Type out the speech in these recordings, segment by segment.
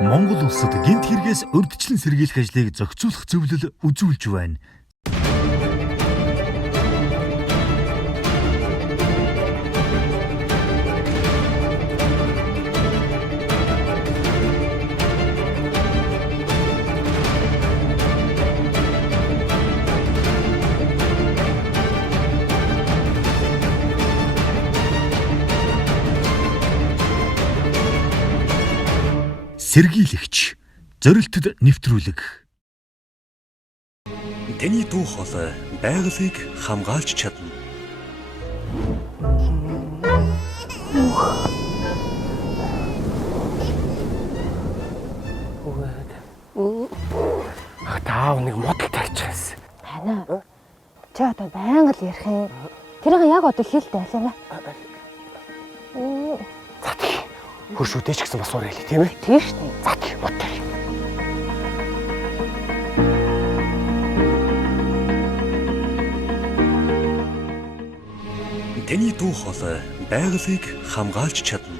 Монгол улсад гэмт хэрэгээс урьдчилан сэргийлэх ажлыг зохицуулах зөвлөл үзүүлж байна. Сэргийлэгч, зорилтод нэвтрүүлэг. Тэний дуу хоолой байгалыг хамгаалж чадна. Таав нэг модал тарьчихсан. Тана. Чи одоо байнга л ярих юм. Тэрийг яг одоо хэлтэй байлаа. Хөршүүдээ ч гэсэн бас урайлаа тийм ээ. Тийм шүү дээ. За тийм ботой. Тэний дуу хоолой байгалыг хамгаалж чадна.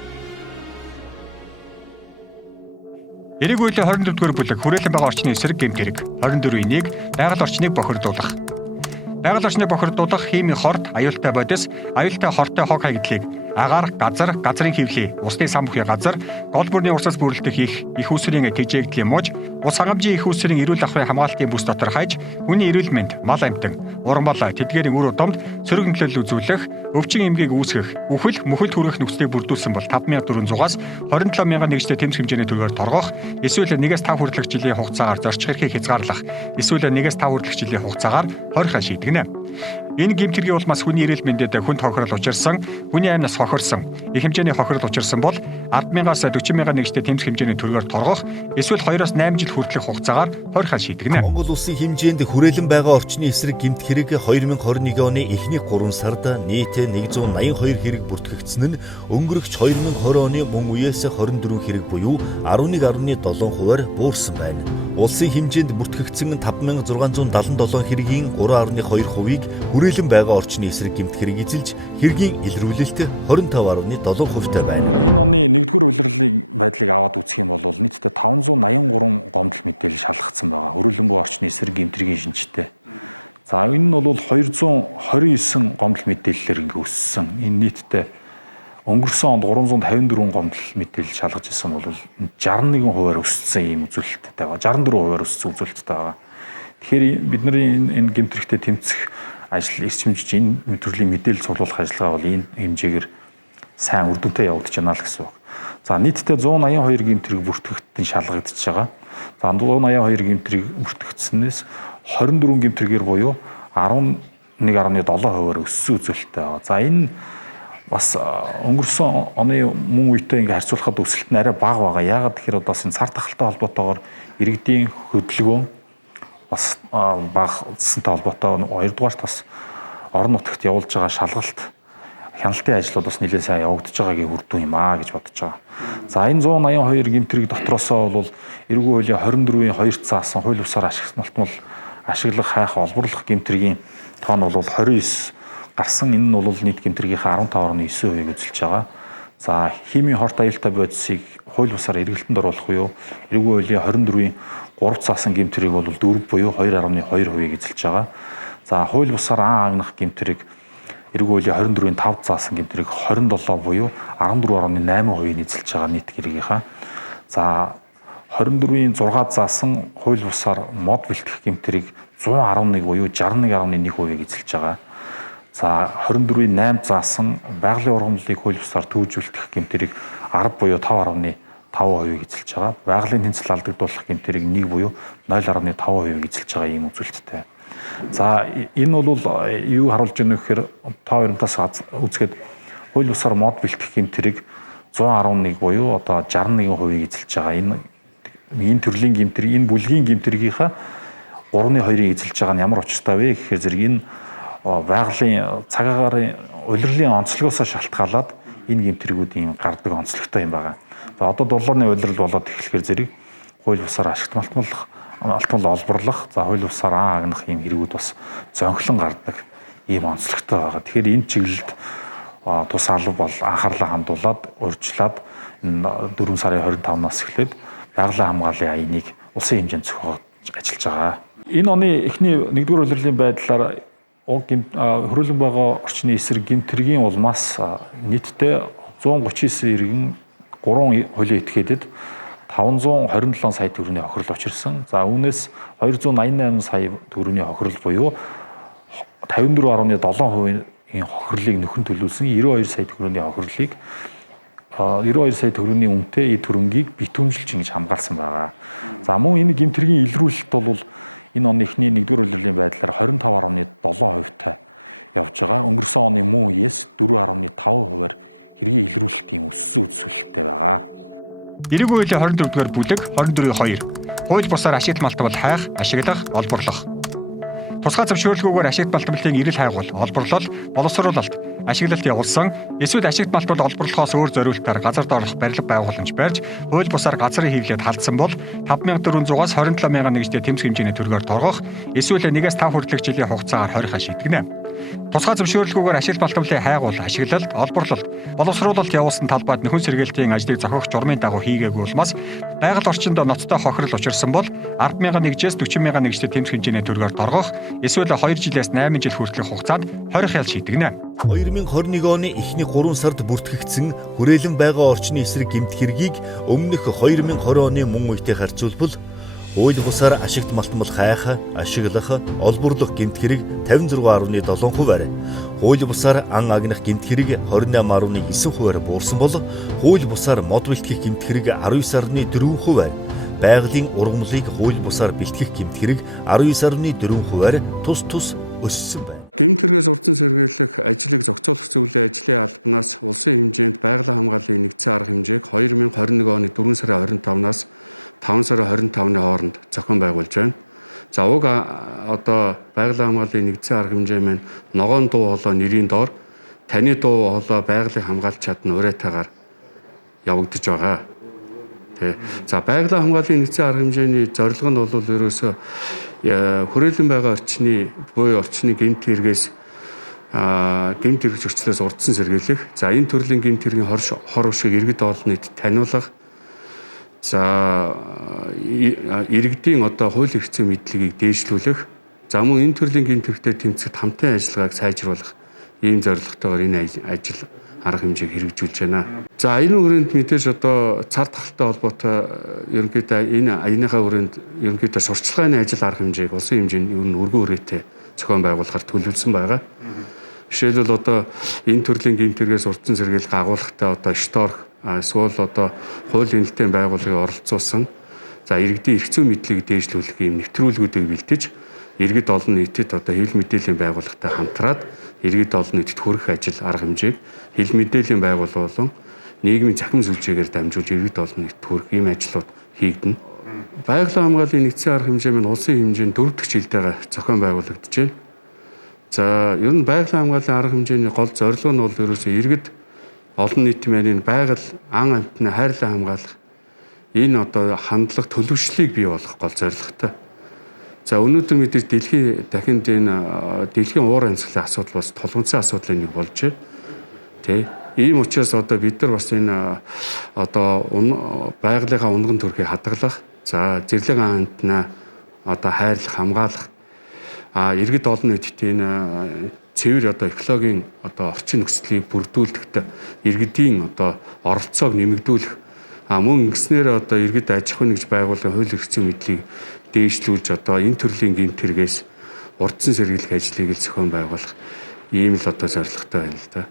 Эрэг үеийн 24-р бүлэг хүрээлэн байгаа орчны эсрэг гэмт хэрэг 24-ийн 1 байгаль орчныг бохирдуулах. Байгаль орчныг бохирдуулах химийн хорт, аюултай бодис, аюултай хортой хог хаягдлыг агаар, газар, газрын хөвлий, усны сан бүхий газар, гол бүрний урсаас бүрэлдэх их усрын тэжээгдлийн мууж, ус хангамжийн их усрын эрүүл ахуйн хамгаалтын бүс дотор хайж, хүний эрүүл мэнд, мал амьтан, уран болоо, тэдгээрийн үр удамд сөрөг нөлөөлөл үзүүлэх, өвчин эмгээг үүсгэх, үхэл, мөхөлт хүргэх нөхцөлийг бүрдүүлсэн бол 5400-аас 27000 нэгжтэй тэмцэх хэмжээний төлөвөөр торгох, эсвэл 1-5 хүртэлх жилийн хугацаагаар зорчих эрхийг хязгаарлах, эсвэл 1-5 хүртэлх жилийн хугацаагаар хорих шийдэгнэ. Энэ гэмт хэргийн улмаас хүний эрүүл мэндэд хүнд хохирол учирсан, хүний амнаас хохирсон, их хэмжээний хохирол учирсан бол 10,000-аас 40,000 нэгжтэй тэмцэх хэмжээний төлөвөөр торгох, эсвэл 2-8 жил хүртэлх хугацаагаар хорих шийдэгнэ. Монгол улсын хэмжээнд хүрээлэн байгаа орчны эсрэг гэмт хэрэг 2021 оны эхний 3 сард нийт 182 хэрэг бүртгэгдсэн нь өнгөрөгч 2020 оны мөн үеэс 24 хэрэг буюу 11.7%-аар буурсан байна. Улсын хэмжээнд бүртгэгдсэн 5677 хэргийн 3.2%-ийг хүрээлэн байгаа орчны эсрэг гэмт хэрэг эзэлж хэргийн илрүүлэлт 25.7%-тай байна. Энэ оны 1-р улирлын байдлыг аваад үзэх юм бол нийтдээ 583 гомдол мэдээлэл шалгагдсан байгаа. Хүрээлэнгүй орчны эсрэг гэмт хэргийн шинжтэй. За энэ нь бол 229 гомдол мэдээллээр ингээ өссөн. Энэ нийтдээ өнгөрсөн онд 354 гомдол мэдээлэл шалгаж ирсэн бол 61%-аар өссөн ийм үзүүлэлттэй байгаа. 64%-аар өссөн үзүүлэлттэй байгаа. Тэгэхээр бидний энэ гэмт хэрэгтэй тэмцэх ажил эрчимжиж энэ төрлийн мэдээлэл цуглуулах ажиллагаа бол энэ хэмжээгээр сайн үр дүнтэй явагдаж байна л гэсэн үг. За нийтдээ 182 гэмт хэрэг бүртгэгдтийн шалгагдаж байгаа. За 182 гэмт хэрэг бүртгэгдсэнээс 24 гэмт хэрэгээр буюу 11.7%-аар өссөн үзүүлэлттэй байгаа. За энэ бас өнгөрсөн оны мөн үетэй ингээ харьцуулахад өсөлт нь арай бага байгаа. Яагаад тэгэхээр одоо энэ цар тахалтай холбоотойгоор иргэдийн хөдөлгөөн бас багасантай холбоотой 2-дугаар бас орон нутагт явуулж байгаа шалгалт хяналтын ажлууд бас нэлээд сайн явагдаж байгаагийн үр дүн юм аа гэж бодож байгаа. За энэ 182 гэмт хэрэг дотроосоо бол эрүүл хуулийн 24-ийн 2-т заасан хууль бусаар ашиглалтмал ашиглах, хайх, олборлох гэмт хэргийн тоон бол 29 гарсан. Энэ нь бол нийт гэмт хэргийнхээ 15.9%-ийг эзэлж байгаа. За химийн хорт аюултай бодисыг хууль бусаар эргэлтэнд оруулах буюу эрүүл хуулийн 24-ийн 3-т заасан гэмт хэрэг бол 4 буюу 2.2%-ийг эзэлж байгаа. За хууль бусаар агнах гэмт хэрэг эрүүл 24-ийн 5-т заасан гэмт хэрэг 27 буюу 14.8%-ийг эзэлж байгаа нийт хэргийнхаа. За 24-ийн 6-д заасан хууль бусаар мод бэлтгэх гэмт хэрэг 111 буюу 61.1%-ийг эзэлж байгаа. За 24-ийн 8-д заасан байгалийн ургамлыг хууль бусаар төвжүүлэх гэмт хэрэг 10 буюу 5.5%-ийг эзэлж байгаа. Байгалийн тэнцэл алдагдуулах гэмт хэрэг 1 буюу 0.5%-ийг эзэлж байгаа ийм үзүүлэлттэй. За энэ бол юу харуулж байна вэ гэхээр та хоёртаас үзэхэд хууль бусаар мод бэлтгэх гэмт хэрэг 111 буюу одоо 61%-ийг эзэлж байгаа. Энэ төрлийн гэмт хэрэг, энэ бүлгийн гэмт хэргийнхаа 3.2-ыг эзэлж байгаа нь ямар учиртай вэ гэхээр зэрэг энэ байгалийн цагаагаар улирлын онцлогоос шалтгаалаад энэ гэмт хэрэгүүдийн гардаг онцлогтой юм байна. За одоо дулааны улирал болоод эхлэхээр зэрэг хууль бусаар ашиглалтмал олборлох, за хууль бусаар агнах ийм хэрэгүүд бас зөнхлөн гардаг ийм онцлогтой байгаа. Тэгэхээр энэ чиглэлд тус алба бол анхаарлаа хандуулад урьдчилаад 4 сарын 25-наас эхлээд байгалийн хамгааллын аяныг улсын хэмжээнд зохиогч ажиллаж байгаа. Энэ оны эхний 1-р улирлын байдлаар хөрөлөн байгаа орчны эсрэг гэмтэргийн улмаас нийтдээ 139 иргэн 3 хуулийн этгээдэд 527 сая төгрөгийн хохирол учирсан. За үүнээс 288 сая төгрөгийн хохирол буюу 54.7% хохирлыг нөхөн төлүүлсэн 92 сая төгрөгийн хохирлыг 92 сая төгрөгийн үнэтэй эд хөрөнгийг битүүмжилж ингэж хамгаалсан байгаа. За мөн энэ гэмтэргийн илрүүлэлт бол энэ оны эхний 1-р улирлын байдлаар 25.7%-тай явж байгаа. Өнгөрсөн оны мөн үеэс 4.5%-аар хэргийн илрүүлэлтийн өссөн үзүүлэлттэй байгаа. Эрэгүү хуулийн 24-р бүлэг 24-2 хууль бусаар ашигт малтбал хайх, ашиглах, олборлох. Тусгай зөвшөөрлгүйгээр ашигт малтбалын эрэл хайгуул, олборлол, боловсруулалт, ашиглалт явуулсан эсвэл ашигт малтбал олборлохоос өөр зориултаар газарт орох барилга байгууламж барьж, хууль бусаар газрын хэвлэлд халдсан бол 5400-аас 27000 нэгжтэй тэмцэх хэмжээний төлгөөр торгох, эсвэл 1-5 хүртэлх жилийн хугацаагаар хорих шийдэгнэ. Тусгай зөвшөөрлгүйгээр ашигт малтбалын хайгуул, ашиглалт, олборлолт, боловсруулалт явуулсан талбайд нөхөн сэргээлтийн ажлыг зохиох журмын дагуу хийгээгүй улмаас байгаль орчинд ноцтой хохирол учирсан бол 10,000 нэгжээс 40,000 нэгжтэй тэмцэх хэмжээний төлгөөр торгох, эсвэл 2 жилээс 8 жил хүртэлх хугацаанд хорих ял шийдэгнэ. 2021 оны эхний 3 сард бүртгэгдсэн хүрээлэн байгаа орчны эсрэг гэмт хэргийг өмнөх 2020 оны мөн үетэй харьцуулбал хууль бусаар ашигт малтмал хайх, ашиглах, олборлох гэмт хэрэг 56.7%-аар, хууль бусаар ан агнах гэмт хэрэг 28.9%-аар буурсан бол хууль бусаар мод бэлтгэх гэмт хэрэг 19.4%-аар, байгалийн ургамлыг хууль бусаар бэлтгэх гэмт хэрэг 19.4%-аар тус өссөн байна. Гэмт хэрэгээс урдсан сэргийлэх ажлыг зохицуулах зүйлийн ажлын албанаас улсын хэмжээнд байгалийн хамгааллын нэгдсэн арга хэмжээг 2021 оны 4 сарын 25-наас 5 сарын 25-ны хооронд зохион байгуулж байна. За уг одоо байгалийн хамгааллын нэгдсэн арга хэмжээ маань ногоон дуу хоолой нэрийн доор таны дуу хоолой байгалыг хамгаалж чадна уриатайгаар явагдаж байгаа. За байгалийн хамгааллын нэгдсэн арга хэмжээний зорилго нь бол ерөөсөө хүрээлэн байгаа орчны буюу орчны гэмт хэрэгээс гэмт хэрэг зөрчлөөс урдсан сэргийлэх. За энэ төрлийн гэмт хэргийн хор уршиг иргэд олон нийтэд таниулах. За иргэдийн одоо хууль эрхцээ мэдлэгийг дээшлүүлэх. За мөн энэ төрлийн гэмт хэрэгтэй тэмцэхэд хамтын ажиллагааг сайжруулах ийм зорилготойгоор энэ ажил арга хэмжээг хэрэгжүүлж байна. За энэ хүрээнд мэдээж одоо цар тахалтай холбоотой ерөнхийдөө энэ аяныхаа хүрээнд ерөнхийдөө сурчлагын ажил арга хэмжээг улсын хэмжээнд ер нь өргөн үрээтэй зохион байгуулахаар төлөвлөсөн байгаа. Жишээлбэл одоо энэ төрлийн гэмт хэрэгээс урдсан сэргийлэх агуулгатай одоо шторх эсвэл одоо хуулийн нэлтийн байгууллагыг оролцуулсан. За иргэдийн эрх зүйн мэдлэгийг дээшлүүлэх ийм нэвтрүүлгүүдийг бэлтэж иргэд олон нийтэд одоо хэвлэл мэдээллийн байгууллагатай хамтраад иргэд олон нийтэд хүрэх ажил арга хэмжээг хэвлэл мэдээллийн байгууллага болон нийгмийн захим сүлжээгээр дамжуулж иргэд олон нийтэд хүрэх ийм ажлууд хийгдэнэ. Байгалийн хамгааллын нэгдсэн арга хэмжээ маань улсын хэмжээнд 4 дахь жилдээ зохион байгуулагдаж байна. За ер нь байгалийн хамгааллын арга хэмжээний гол зорилго нь бол ерөөсөө иргэд олон нийтийн маань байгаль ан амьтны хайрлан хамгаалах энэ одоо хандлага төлөвшлийг бий болгох гол зорилготой. За өнөөдөр мэдээж дахинд энэ дэлхийн уур амьсгалын асуудал бас тулгымцсан асуудлын нэг болж байна. Тэ ийм учраас одоо бид нар бас энэ одоо байгалийнхаа унган төрхийг хадгалах, за зэрлэг амьтнаа одоо хайрлах, хамгаалах, иргэд олон нийтэд энэ цэвэр одоо экологийн одоо орчин нөхцөлийг бүрдүүлэхэд иргэдийн одоо оролцоог нэмэгдүүлэх, мөн ингэснээр одоо иргэд аж ахуйн нэгж байгууллагын хууль эрх зүйн мэдлийг дээшлүүлж одоо энэ төрлийн гэмт хэрэгээс урдсан сэргийлэх ажлыг л зохион байгуулах ийм л одоо зорилготой байна л да.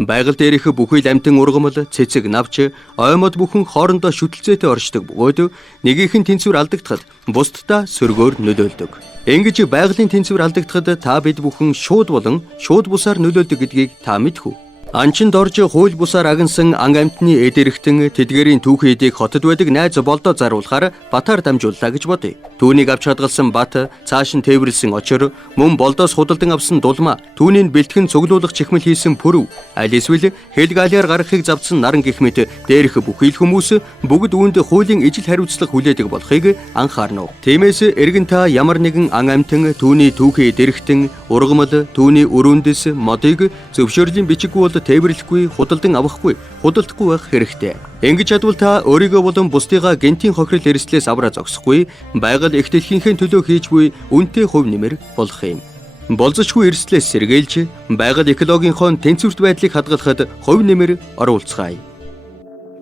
Байгаль дээрх бүхий л амтэн ургамал, цэцэг, навч, оймод бүхэн хоорондоо шүтэлцээтэй оршдог бөгөөд нэгийнх нь тэнцвэр алдагдахад бусддаа сөргөөр нөлөөлдөг. Ингэж байгалийн тэнцвэр алдагдахад та бид бүхэн шууд болон шууд бусаар нөлөөлдөг гэдгийг та мэдэх үү? Анчинд орж хууль бусаар агнсан ан амьтны эд эрхтэн тэдгэрийн түүхэн эдийг хотод байдаг найз болдоо заруулахаар батаар дамжууллаа гэж бодъё. Түүнийг авч хадгалсан бат, цааш нь тээвэрлсэн очор, мөн болдоос худалдан авсан дулмаа, түүнийг бэлтгэн цуглуулах чихмэл хийсэн пүрв, аль эсвэл хэлгаалиар гаргахыг завдсан наран гэх мэт дээрх бүхий л хүмүүс бүгд үүнд хуулийн ижил хариуцлага хүлээдэг болохыг анхаарна. Тиймээс эргэн та ямар нэгэн ан амьтан түүний түүхэн эд эрхтэн, ургамал, түүний өрөөндөс, модыг зөвшөөрлийн бичиггүй бол тээвэрлэхгүй, худалдан авахгүй, худалдахгүй байх хэрэгтэй. Ингэж чадвал та өөрийгөө болон бусдыгаа гэнтийн хохирол эрсдлээс авраа зогсохгүй, байгаль их дэлхийнхээ төлөө хийж буй үнэтэй хувь нэмэр болох юм. Болзошгүй эрсдлээс сэргийлж, байгаль экологийнхоо тэнцвэрт байдлыг хадгалахад хувь нэмэр оруулцгаая.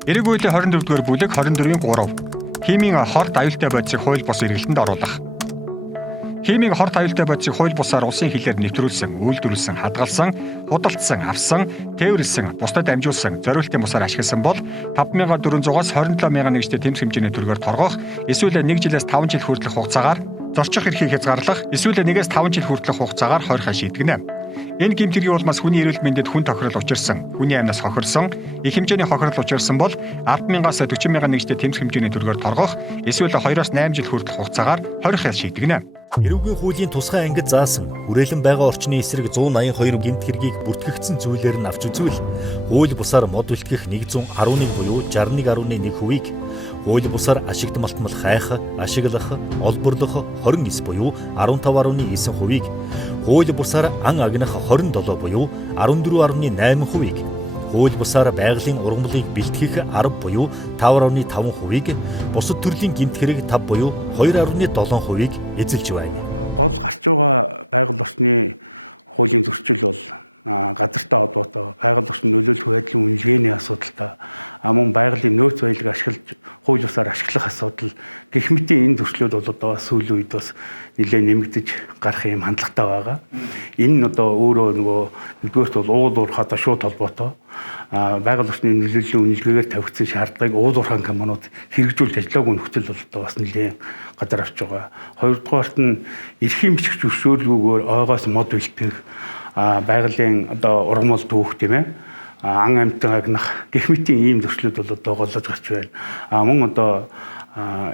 Эрэг үеийн 24-р бүлэг 24-ийн 3. Химийн хорт аюултай байдлыг хууль бус эргэлтэнд оруулах. Химийн хорт аюултай байдлыг хууль бусаар улсын хилээр нэвтрүүлсэн, үйлдвэрлэсэн, хадгалсан, худалдсан, авсан, тээвэрлсэн, бусдад амжуулсан, зориултын бусаар ашигласан бол 5400-аас 27000 нэгжтэй тэмцэх хэмжээний төлгөөр торгох, эсвэл 1 жилээс 5 жил хүртэлх хугацаагаар зорчих эрхийг хязгаарлах, эсвэл 1-ээс 5 жил хүртэлх хугацаагаар хойрхоо шийдэгнэ. Энэ гэмтэргийн улмаас хүний эрүүл мэндэд хүн тохирол учирсан, хүний амьнаас хохирсон, их хэмжээний хохирол учирсан бол 10,000-аас 40,000 нэгжтэй тэмцэх хэмжээний төлгөөр торгох, эсвэл 2-8 жил хүртэлх хугацаагаар хойрхоо шийдэгнэ. Эрүүгийн хуулийн тусгай ангид заасан хүрээлэн байгаа орчны эсрэг 182 гэмт хэргийг бүртгэгдсэн зүйлээр нь авч үзвэл хууль бусаар мод үлтгэх 111 буюу 61.1%-ийг, хууль бусаар ашигт малтмал хайх, ашиглах, олборлох 29 буюу 15.9%-ийг, хууль бусаар ан агнах 27 буюу 14.8%-ийг, хууль бусаар байгалийн ургамлыг бэлтгэх 10 буюу 5.5%-ийг, бусад төрлийн гэмт хэрэг 5 буюу 2.7%-ийг эзэлж байна. Гол гарч байгаа байгаль орчны хуулийн зөрчил бол газартай холбоотой, байгаль орчны нөлөөлөх байдлын үнэлгээний асуудалтай, мөн байгалийн нөөц баялаг ашиглаж хууль бусаар ашиглах асуудал гэх мэт энэ зөрчлүүд бол одоо сүүлийн үед бас нэлээд нэмэгдэж гарах юм хандлагатай байгаа. Энэ нь одоо өөрөө нөгөө нэгдүгээрт бол уул уурхайтай шууд холбоотой. Байгаль орчны нөлөөллийн үнэлгээгээр тавигдсан шаардлагыг уул уурхайн компаниуд хэрэгжүүлж ажиллаагүй нөхцөл бол одоо бас нэлээд газар авч байгаа. Хоёрдугаарт нь эрхийн бичиг зөвшөөрлгүйгээр ойгоос мод бэлтгэх, байгалийн одоо ургамал түүх тийм ээ, ан амьтан агнах гэх мэт ийм зөрчлүүд бол одоо голлож гарч байна. Мөн одоо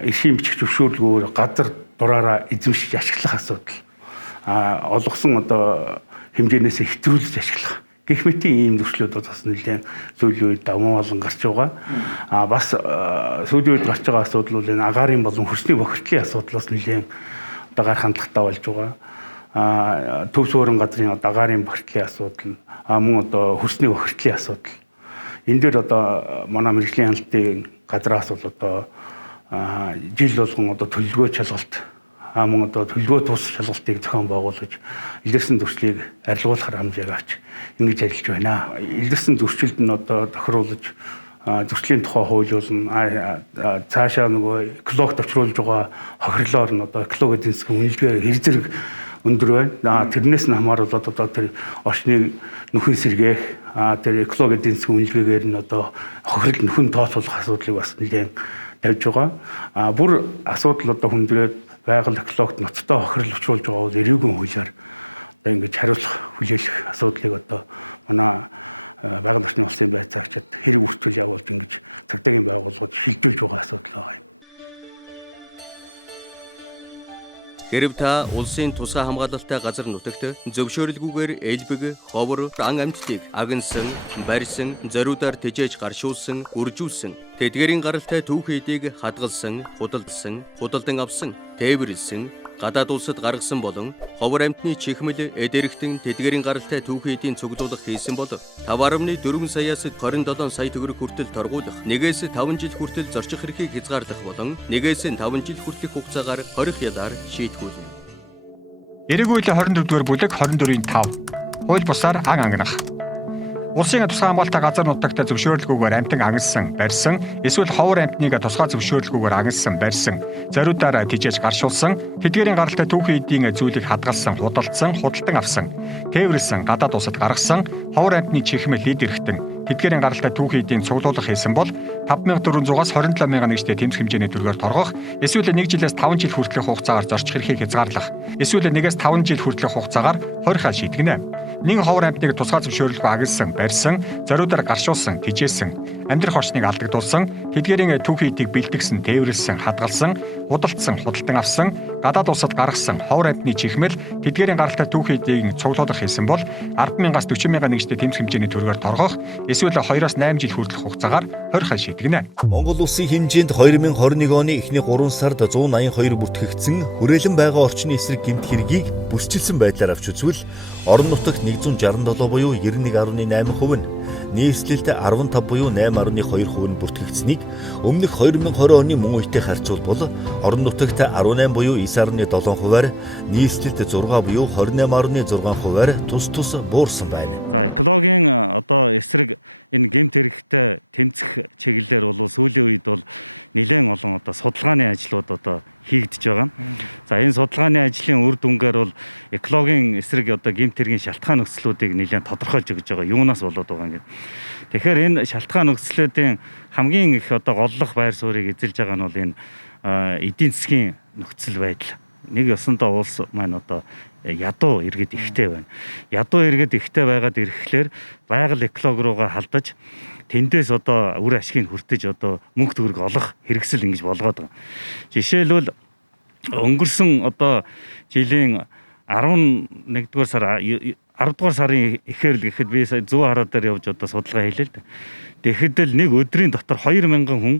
эрхийн бичиг зөвшөөрлгүйгээр газар дураараа эзэмшиж ашиглах асуудал, олгосон одоо хэмжээнээс хэтрүүлж ашиглах гэх мэт ийм зөрчлүүд бас нэлээд сүүлийн үед даван болон гарч байгаа. Бас сүүлийн үед гарч байгаа асуудал бол энэ агаарын болон хөрсний бохирдлын асуудлаас нэлээд одоо гарах хандлагатай болж байгаа. Төвс өөрөн газрын агаарын бохирдлын асуудал, мөн одоо хөрсний бохирдлын асуудал. Энэ дээр одоо манай мэргэжлийн хяналтын газраас бол одоо жил болгон одоо төлөвлөгөө чалгалт, мөн одоо төлөвлөгөө тус шалгалтыг зохион байгуулж илэрсэн зөрчлийг арилгуулахар хэмжээг авч ингэж ажиллаж байна. Илэрсэн зөрчилд нь одоо тохируулж зөрчлийн тухай хууль болно. Цаашаа нөгөө экологт очруулж байгаа хохирлоор нь одоо экологийн эдийн засгийн үнэлгээ хэр зэрэг өндөр байна. Тэрнээс нь хамааруулаад одоо тэр орчны нөхөн сэргээх, тэр экологийн эдийн засгийн үнэлгээгээр нь одоо хохирол нөхөн тооцоолох асуудлыг бас нэлээд тавьж байгаа. Бүр асуудал одоо хүндрээд байгаль экологт ноцтой хохирол учруулж байгаа бол эрүүгийн хуулиар одоо ингэж хариуцлах хүлээлгэх асуудлыг одоо манай байгаль орчны улсын байцаагчид хэрэг үртэл явуулж ингэж цагдаагийн байгууллагууд шилжүүлж байгаа асуудал байгаа юм. Хэрв та улсын тусгай хамгаалалттай газар нутагт зөвшөөрлгүйгээр элбэг, ховор, ан амьтдыг агнсан, барьсан, зориудаар тэжээж гаршуулсан, үржүүлсэн, тэдгэрийн гаралтай түүхийдийг хадгалсан, худалдсан, худалдан авсан, тээвэрлсэн, гадаад улсад гаргасан болон ховор амьтны чихмэл эдэрэгтэн тэдгэрийн гаралтай түүхийдийн цуглуулга хийсэн бол 5.4 саяас 27 сая төгрөг хүртэл торгуулах, 1-ээс 5 жил хүртэл зорчих эрхийг хязгаарлах болон 1-ээс 5 жил хүртэлх хугацаагаар хорих ялаар шийтгүүлнэ. Эрэг үеийн 24-р бүлэг 24-ийн 5. Хууль бусаар ан ангнах. Улсын тусгай хамгаалалттай газар нутагт зөвшөөрлгүйгээр амьтан агнсан, барьсан, эсвэл ховор амьтныг тусгай зөвшөөрлгүйгээр агнсан, барьсан, зориудаар тэжээж гаршуулсан, тэдгэрийн гаралтай түүхийн эдийн зүйлийг хадгалсан, худалдсан, худалдан авсан, тээвэрлсэн, гадаад улсад гаргасан, ховор амьтны чихмэл лид эрэхтэн, тэдгэрийн гаралтай түүхийн эдийн цуглуулга хийсэн бол 5400-аас 27000 нэгжтэй тэмцэх хэмжээний төлгөөр торгох, эсвэл 1 жилээс 5 жил хүртэлх хугацаагаар зорчих эрхийг хязгаарлах, эсвэл 1-ээс 5 жил хүртэлх хугацаагаар хорихоо шийдгэнэ. Нэг ховор амьтныг тусгай зөвшөөрлөгөө агнсан, барьсан, зориудаар гаршуулсан, тэжээсэн, амьдрах орчныг алдагдуулсан, тэдгэрийн түүхийн эдийг бэлтгэсэн, тээвэрлсэн, хадгалсан, худалдсан, худалдан авсан, гадаад улсад гаргасан ховор амьтны чихмэл тэдгэрийн гаралтай түүхийн эдийг цуглуулга хийсэн бол 10,000-аас 40,000 нэгжтэй тэмцэх хэмжээний төлгөөр торгох, эсвэл 2-8 жил хүртэлх хугацаагаар хорихоо шийдгэнэ. Монгол улсын хэмжээнд 2021 оны эхний 3 сард 182 бүртгэгдсэн хүрээлэн байгаа орчны эсрэг гэмт хэргийг бүсчилсэн байдлаар авч үзвэл орон нутагт 167 буюу 91.8% нь, нийслэлд 15 буюу 8.2% нь бүртгэгдсэнийг өмнөх 2020 оны мөн үетэй харьцуулбал орон нутагт 18 буюу 9.7%-аар нийслэлд 6 буюу 28.6%-аар тус буурсан байна. За экологийн одоо эсрэг энэ гэмт хэрэгтээ тэмцэх чиглэлээр бол сүүлийн үед бол нэлээд олон одоо судалгааны ажлууд одоо хийгдэж байгаа. За энэ судалгааны ажлын үр дүнгээр бол экологийн эсрэг одоо гэмт хэргийн шалтгаан нөхцлүүдийг нэлээд тодорхойлж өгч байгаа. Юунаас болоод байгаа юм. Тэгэхээр энэ шалтгаан нөхцлүүдийн хамгийн их одоо голлох байр суурийг эзэлж байгаа нь бол энэ эдийн засгийн нөхцөл байдал. Нэг ёсондоо улс маань одоо ядуу иргэд ихтэй байна. Ядуу иргэд ихтэй байгаад ирэхлээр байгаль эколог руугаа халдаж тэндээс одоо үр ашгийг хүртэж одоо мөнгө төгрөг олох хэрэгсэл ингэж болгоод байгаа. Жишээлбэл өнгөрсөн одоо жилийн 11-р сар 10-р сарын эхээр л гэхэд би сая 100 хараа дээр явж одоо судалгаа хийлээ л дээ. Тэгэхэд л нэг өдрийн дотор 2000 хүн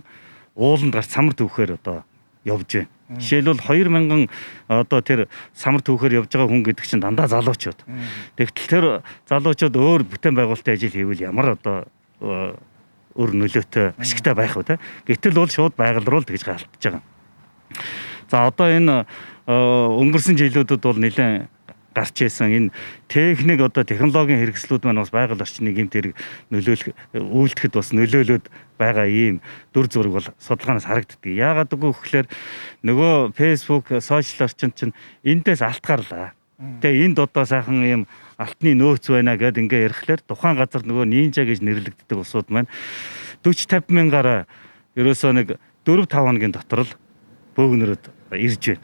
ууланд гарч самар түүхээр одоо явж байна. Жишээлбэл 2000 одоо тэр самар түүхээр явж байгаа хүн гэдэг чинь дандаа залуучууд. Тэгтэл тэр залуучууд өөр бүтээн байгуулалтын ажил хийвэл ямар одоо өөр нөлөөтэй ашигтай байх вэ те. Гэтэл бол шууд байгаль руу л тэгж галтж байгаа. За одоо энэ өнгөрсөн жилүүдэд бол нэлээд гарч ирсэн энэ техник одоо технологийн хэрэгслүүд маань бас байгаль орчныг гэмт хэрэг нөлөөлөх үйлдэхэд бас нөлөөлөд байгаа ийм дүр зураг бол судалгаанаас харагддаг. Яагаад гэвэл гэхээр нөгөө Facebook, сошиал орчинд чинь эндээс алт гарлаа. Тэгээ энд одоо сайхан ийм алтны нөөц байна гэд ингээ ярихлаар тухайн газар нөгөө нинжа гэж нэрлэгддэг улсууд маань 40-50 мянгаар ерөөсөө нэг 4-5 хоногийн дотор л бөөгнөрөд ирж байна.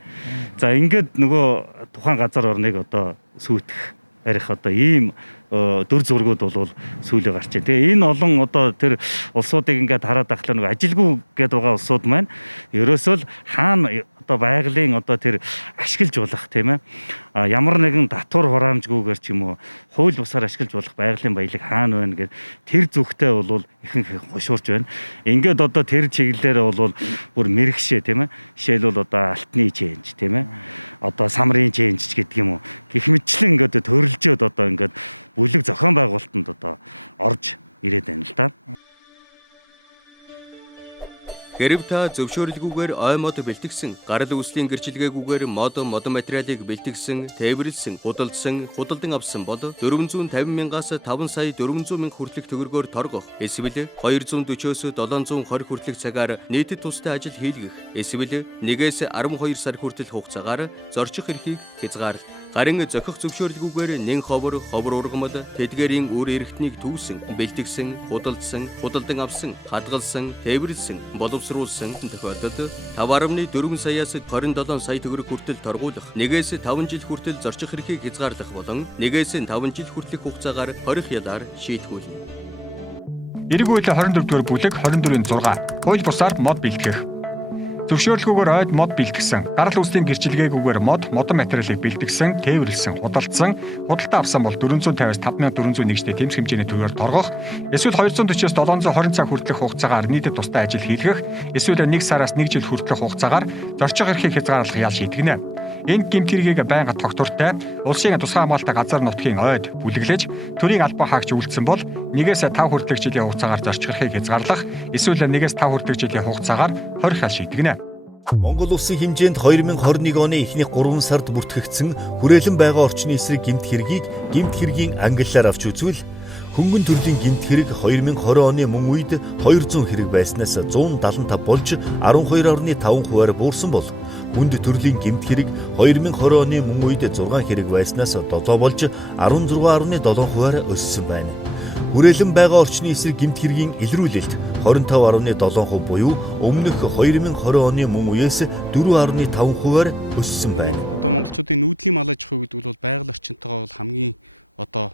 За ингээд нөгөө тухайн газар орныг одоо сүйтгэх арих одоо ийм дүр зургууд бол сүүлийн гарч байна. Тэгээ энэ олон одоо тэр улсуудыг ингээд хараад ахлаа нөгөө ажилгүй гэдээ байгаа улсууд маань ерөөсөө л хаана одоо байгалийн одоо тэр ашиглаж болох тийм ээ ямар нэгэн татвар хураамжгүйгээр ч юм уу хууль бусаар ашиглаж болох байгалийн баялаг хаана байна гэд тэр зүгтээ бол ихэнх хошуурч байна. Ингээд одоо тэр чиглэлээр бол бүр мэрэгшээ тийм ээ жишээлбэл одоо алтны ченж тийм ээ одоо самрын ченж гэдэг юм уу гэх мэтчлэн ингээд төрөлжөөд одоо ингээд бүлэг зохион байгуулалтанд одоо орж ирээд байна л да. Хэрв та зөвшөөрлгүйгээр ой мод бэлтгэсэн, гарал үүслийн гэрчилгээгүйгээр мод материалыг бэлтгэсэн, тээвэрлсэн, худалдан авсан бол 450 мянгаас 5 сая 400 мянга хүртэлх төгрөгөөр торгох. Эсвэл 240-оос 720 хүртэлх цагаар нийтэд тустай ажил хийлгэх. Эсвэл 1-ээс 12 сар хүртэл хугацаагаар зорчих эрхийг хязгаарлах. Харин зохих зөвшөөрлгүйгээр нэн ховор ургамал тэдгээрийн үр эрхтнийг түүсэн, бэлтгэсэн, худалдан авсан, хадгалсан, тээвэрлсэн, боловсруулсан тохиолдолд 5.4 саяас 27 сая төгрөг хүртэл торгуулах, 1-ээс 5 жил хүртэл зорчих эрхийг хязгаарлах болон 1-ээс 5 жил хүртэлх хугацаагаар хорих ялаар шийтгүүлнэ. Эрэг үйл 24-р бүлэг 24-6 хууль бусаар мод бэлтгэх. Зөвшөөрлгүйгээр ойд мод бэлтгэсэн, гарал үүслийн гэрчилгээгүйгээр модон материалыг бэлтгэсэн, тээвэрлсэн, худалдан авсан бол 450-аас 5401-тэй тэмцэх хэмжээний төгрөгөөр торгох, эсвэл 240-оос 720 цаг хүртэлх хугацаагаар нийтэд тустай ажил хийлгэх, эсвэл 1 сараас 1 жил хүртэлх хугацаагаар зорчих эрхийг хязгаарлах ял шийтгэнэ. Энэ гэмт хэргийг байнга тогтвортой улсын тусгай хамгаалалттай газар нутгийн ойд бүлэглэж төрийн албан хаагч үйлдсэн бол 1-ээс 5 хүртэлх жилийн хугацаагаар зорчих эрхийг хязгаарлах, эсвэл 1-ээс 5 хүртэлх жилийн хугацаагаар хорих ял шийтгэнэ. Монгол улсын хэмжээнд 2021 оны эхний 3 сард бүртгэгдсэн хүрээлэн байгаа орчны эсрэг гэмт хэргийг гэмт хэргийн ангиллаар авч үзвэл хөнгөн төрлийн гэмт хэрэг 2020 оны мөн үед 200 хэрэг байснаас 175 болж 12.5%-аар буурсан бол хүнд төрлийн гэмт хэрэг 2020 оны мөн үед 6 хэрэг байснаас 7 болж 16.7%-аар өссөн байна. Хүрээлэн байгаа орчны эсрэг гэмт хэргийн илрүүлэлт 25.7% буюу өмнөх 2020 оны мөн үеэс 4.5%-аар өссөн байна. Одоо монголчуудын нүүдлийн мал аж ахуй гэдэг бол байгаль орчинтойгоо бол хамгийн одоо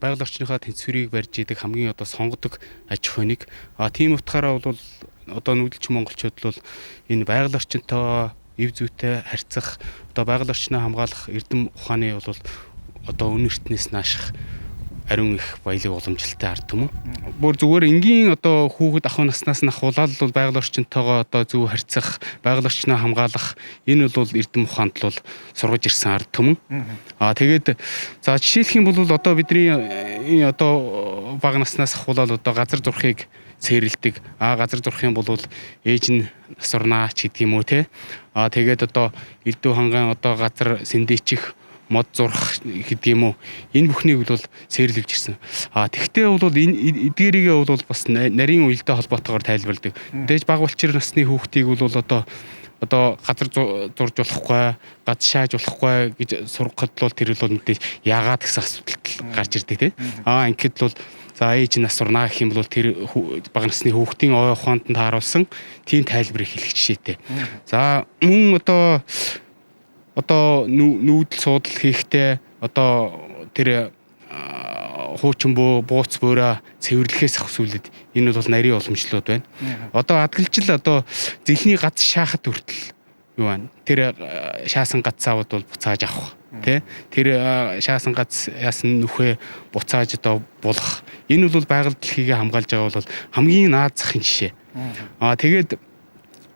байгаль орчныхаа тэнцвэрийг барьж идэг хамгийн одоо сонгодог аж ахуй нэг. Тийм утгаараа бол одоо нүүдэлчин монголчууд бол энэ байгаль орчинтойгоо эв зүйтэй харьцах одоо байгаль орчноо хамгаалах эрдэм ухааны бол одоо үнэртнээс нааших ариун их баялаг уламжлалтай ард түмэн. Бүр зүгээр энгийн одоо хүүхэд ахуй наснаас нь ахуулаад бол байгаль орчинтойгоо одоо зөв харьцах, байгаль орчноо хамгаалах энэ бол эрдэм ухаанд бол сургаж ирсэн ард түмэн. Тэгээд за жишээлх юм бол одоо бидний одоо бага наснаас ахуулаад одоо газар зурхыг цээрэлдэг. Газар зурх юм бол ээж нь насурнаач гэдэг юм уу те. Тэгээд одоо элдв ханган одоо газар сэндээчих мод зурх гэдэг юм уу. Энэ бүхнийг бол цээрлүүлж ирсэн. Тэгтээ бол энэ эдгээрийгээ бол бас нарийн уялдаа холбоотойгоор тайлбарладаг. Дээж бага болчир насны хүүхдийг бол одоо газар зурж болохгүй, гад шааж болохгүй гэж сургахад бол тэр бол мэдээж яагаад гэсэн асуудал гарч ирдэг тийм. Ингээд бол за ээж нас сурнаа гэх юм бол тэр бага насны хүүхдийн ой ухаанд нь тааруулсан тийм тайлбарыг хэлэх жишээтэй. За мөн одоо нүүдэл суудал хийхдээ одоо тэр хуучин бууц бөөрэ цэвэрлэхээс ахсүүлээд энэ бол нарийн уламжлалууд байна. Одоо адгалжил одоо зэлний гац шаахад хүртэл юу байна? Тэр шаасан гацаавд бол буцааж авах тий. Тэр шаасан гац яасан нүхээ буцааж одоо булах. Энэ бол байгаль дэлхийгээ хамгаалж байгаа бол хамгийн наад захын жишээ. Тэгээд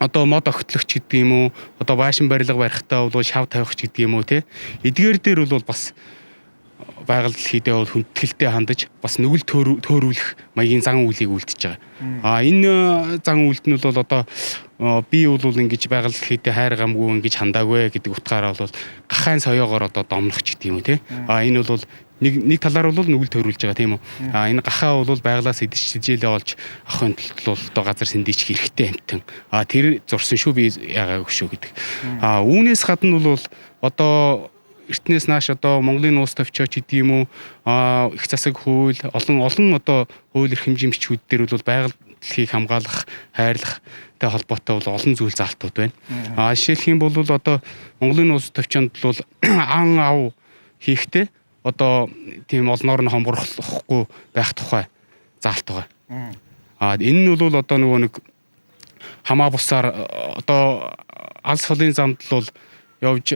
одоо мод огтлогч гэдэг юм уу? Одоо баашин барилга барихтаа бол шав тавихч гэдэг юм уу тий. Эдгээр дээр бол бас байгаль дэлхийдээ бол хүндэтгэлтэй хандаж бас нүгэл төөрүүлэх маягийн зан үйлийг үлдэж байгаа. Энэ зан үйлд нь бол одоо би бол ингэж байгаль дэлхийдээ хайр гамгүй ингэж хандаагүй гэдэг утгаараа бол гахайн соёогоор одоо домнохч гэдэг юм уу те. Энэ бол нэг талаар бол нүгэл төөрүүлж байгаа тийм үү. Энэ гахаа бол байгалаас сэжээлээ олж ахын тулд бол одоо газар сэндийчих хэрэгтэй амтан. Тэр зурсан шүү би яагаагүй шүү гэдэг. Үүнээс гадна бол одоо эртнээс нааш одоо Монголын нуус төвчөөч гэдэг юм уу их засаг хууль олон одоо хууль эрх хэмжээмжчүүд дээр бол байгаль дэлхийг хамгаалах, хайрлахтай холбоотой бол олон зүйл заалтууд байна. Жишээлх юм бол одоо Монголын нуус төвчөнд бол ан ав хийхдээ одоо тийм олноор нь хомборлохгүй байх тухай заалт байгаа. Энэ нь бол одоо нөгөө нэг хамаа бусаар одоо алс холын замд бол явж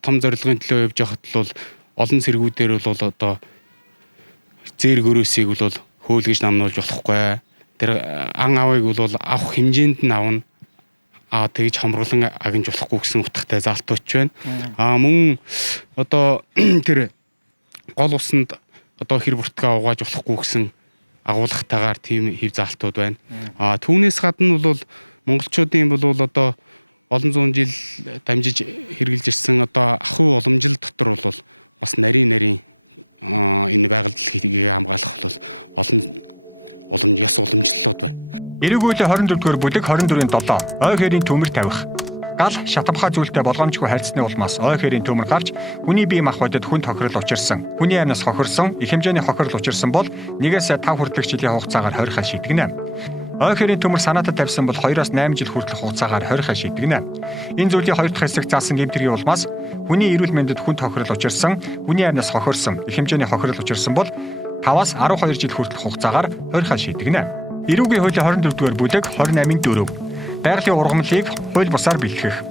том зорилгын төлөө явж байхад бол олон цэргүүдээр бол одоо зээг өрөөсийг бол хөөлгөж намнуулж болохгүй. Тэр ан авыг бол авах хэмжээнд нь авна. Тэгж хомруулан агнж болохгүй гэсэн утгатай заалтууч байна. Мөн одоо тэр гол усанд одоо хэр бүртгээ угааж болохгүй гэсэн агуулгатайгаар тийм хэв заалтууд байна. Түүнээс гадна бол монголчуудын бол одоо олон зуун жил дамжиж хэрэгжилж ирсэн одоо ахуй уламжил дотор бол бас нарийн энэ байгаль дэлхийг хамгаалах бол олон ёс уламжлалууд байна. Эрэгүүлээ 24-р бүлэг 24-7 ой хэрийн төмөр тавих. Гал шатамхай зүйлтэй болгоомжгүй харьцны улмаас ой хэрийн төмөр гарч хүний бие махбодод хүн тохирол учирсан. Хүний амнаас хохирсон, их хэмжээний хохирол учирсан бол 1-5 хүртэлх жилийн хугацаагаар хорихоо шийдгэнэ. Ой хэрийн төмөр санаатад тавьсан бол 2-8 жил хүртэлх хугацаагаар хорихоо шийдгэнэ. Энэ зүйлийн хоёр дахь хэсэг заасан гэмтэргийн улмаас хүний эрүүл мэндэд хүн тохирол учирсан, хүний амнаас хохирсон, их хэмжээний хохирол учирсан бол 5-12 жил хүртэлх хугацаагаар хорихоо шийдгэнэ. Эрүүгийн хуулийн 24-р бүлэг 28-4. Байгалийн ургамлыг хууль бусаар бэлтгэх.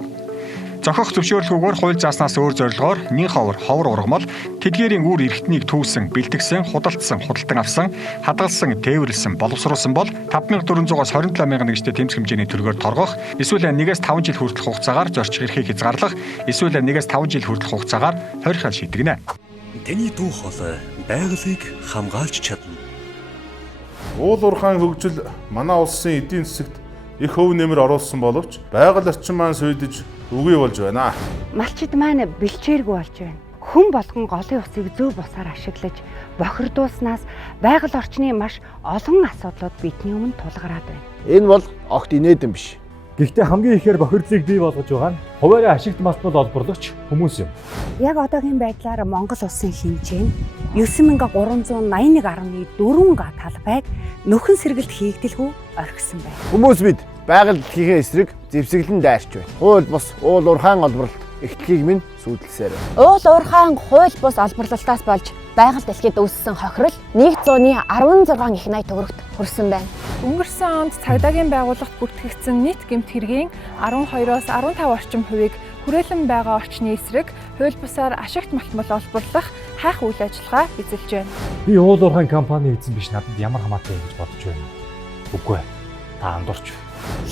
Зохих зөвшөөрлгүйгээр хууль зааснаас өөр зорилгоор нэн ховор ургамал тэдгээрийн үр эрхтнийг түүсэн, бэлтгэсэн, худалдсан, худалдан авсан, хадгалсан, тээвэрлсэн, боловсруулсан бол 5400-аас 27000 нэгжтэй тэмцэх хэмжээний төлгөөр торгох, эсвэл 1-5 жил хүртэлх хугацаагаар зорчих эрхийг хязгаарлах, эсвэл 1-5 жил хүртэлх хугацаагаар хорихоо шийдгэнэ. Тэний дүү хоолой байгалыг хамгаалж чадна. Уул уурхайн хөгжил манай улсын эдийн засагт их хөв нэмэр оруулсан боловч байгаль орчин маань сүйдэж үгүй болж байна. Малчид маань бэлчээргүй болж байна. Хүн болгон голын усыг зөв бусаар ашиглаж бохирдуулснаас байгаль орчны маш олон асуудлууд бидний өмнө тулгараад байна. Энэ бол огт инээдэн биш. Гэхдээ хамгийн ихээр бохирдлыг бий болгож байгаа нь хуваарь ашигт маснууд олборлогч хүмүүс юм. Яг одоогийн байдлаар Монгол улсын хэмжээ нь 9381.4 га талбайг нөхөн сэргэлт хийгдэлгүй орхисон байна. Хүмүүс бид байгаль дэлхийхээ эсрэг зэвсэглэн дайрч байна. Хууль бус уул уурхайн олборлолт эхлэхийг минь сүйдэлсээр байна. Уул уурхайн хууль бус олборлолтоос болж байгаль дэлхийд үүссэн хохирол 116 их найт төгрөгт хүрсэн байна. Өнгөрсөн онд цагдаагийн байгууллагт бүртгэгдсэн нийт гэмт хэргийн 12-15 орчим хувийг хүрээлэн байгаа орчны эсрэг хууль бусаар ашигт малтмал олборлох хайх үйл ажиллагаа эзэлж байна. Би уул уурхайн компани эзэн биш, надад ямар хамаатай юм гэж бодож байна. Үгүй. Та андуурч.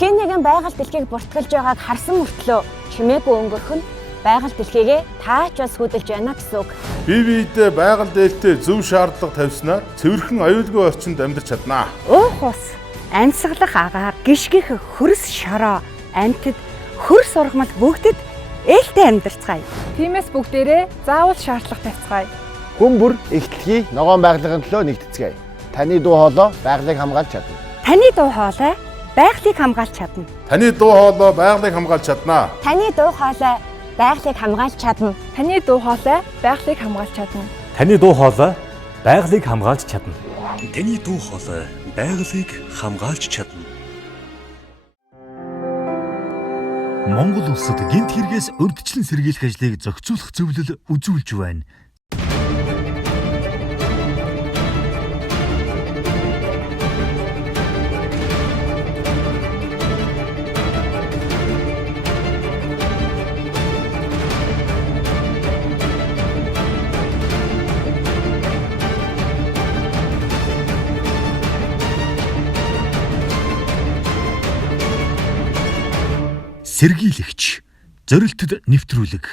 Хэн нэгэн байгаль дэлхийг буртгалж байгааг харсан мөртлөө чимээгүй өнгөрөх нь байгаль дэлхийгээ таач бас хөдөлж байна гэсэн үг. Бие биедээ байгаль дээлтэй зөв шаардлага тавьснаар цэвэрхэн аюулгүй орчинд амьдарч чаднаа. Уух ус, амьсгалах агаар, гიშгэх хөрс шороо, амьтад хөрс ургамал бүгдэд ээлтэй амьдарцгаая. Тиймээс бүгдээрээ заавал шаардлага тавьцгаая. Хүн бүр ихтлэхий ногоон байгалийн төлөө нэгтцгээе. Таны дуу хоолой байгалыг хамгаалж чадна. Таны дуу хоолой байгалыг хамгаалж чадна. Таны дуу хоолой байгалыг хамгаалж чаднаа. Таны дуу хоолой байгалыг хамгаалж чадна. Таны дуу хоолой байгалыг хамгаалж чадна. Таны дуу хоолой байгалыг хамгаалж чадна. Таны дуу хоолой байгалыг хамгаалж чадна. Монгол улсад гинт хэрэгээс урьдчилан сэргийлэх ажлыг зохицуулах зөвлөл үзүүлж байна. Сэргийлэгч, зорилтод нэвтрүүлэг.